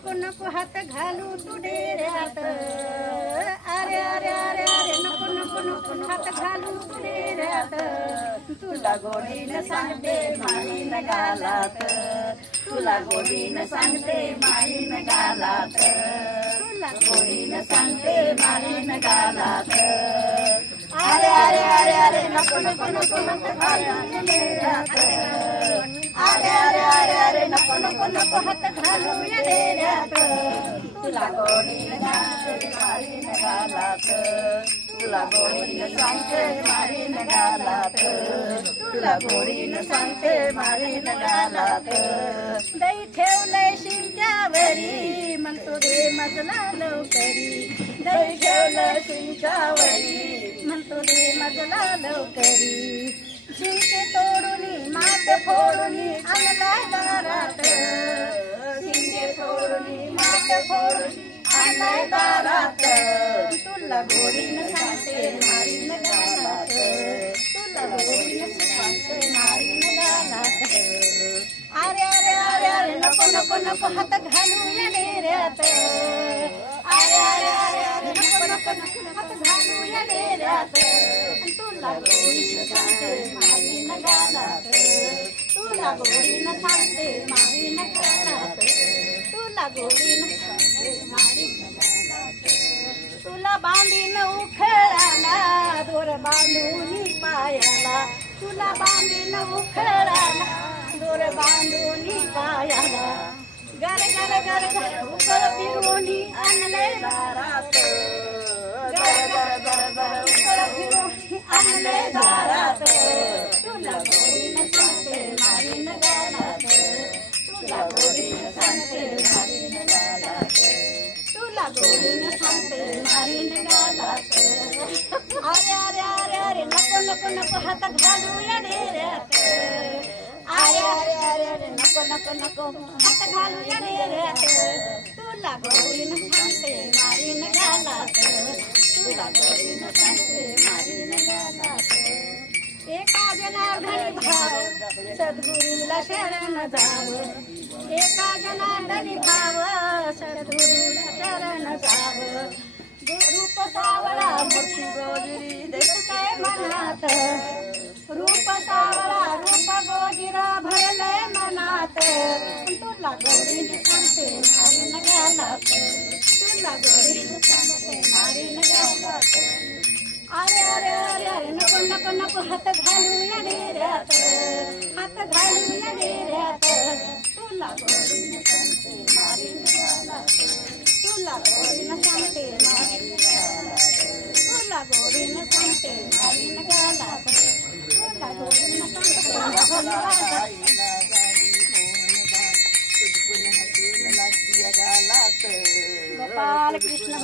नको नको हात घालू तू डेऱ्यात अरे अरे अरे अरे नको नको नको हात घालू तू डेऱ्यात तुला गोडीनं सांगते माईन गालात. तुला गोडीनं सांगते माईन गालात. तुला गोडीनं सांगते माईन गालात. अरे अरे अरे अरे नको नको नको नको हात घालू डेऱ्यात अरे अरे अरे अरे नको नको नको हात घालू या तुला गोडीनं सांगते माळीन गालात. तुला गोडीनं सांगते माळीन गालात. तुला गोडीनं सांगते माळीन गालात दही ठेवलंय शिंक्यावरी म्हणतो दे मजला लवकरी. ठेवलं शिंक्यावरी म्हणतो रे मजला लवकरी. शिंके तोडून मात फोडून आणला दारात. शिंके फोडून मात फोडून आणलाय दारात. तुला गोडीन सांगते मारीन दारात. तुला गोडीन सांगते मारीन दारात. अरे अरे अरे अरे नको नको नको हात घालू या डेऱ्यात अरे अरे अरे अरे सांगते तुला सांगते तुला बांधीन उखळाला दोर बांधून पायाला तुला बांधीन उखळाला दोर बांधून पायाला गर गर गर गर उकळ फिरवणी आणले दारात. गर गर गर गर उकळ फिरवणी आणले दारात. तुला गोडीनं सांगते मारीन गालात तुला गोडीनं सांगते मारीन गालात तुला गोडीनं सांगते मारीन गालात अरे अरे अरे अरे नको नको नको हात घालू नको नको हात घालू या डेऱ्यात तुला गोडीनं सांगते मारीन गालात तुला गोडीनं सांगते मारीन गालात एका जनार्दनी भाव सद्गुरूला शरण जाव. एका जनार्दनी भाव सद्गुरूला शरण जाव रूप सावळा अरे अरे अरे अरे नको नको नको हात घालू या डेऱ्यात हात घालू या डेऱ्यात तुला गोडीनं सांगते मारीन गालात तुला गोडीनं सांगते मारीन गालात तुला गोडीनं सांगते मारीन गालात तुला गोडीनं सांगते मारीन गालात बालकृष्ण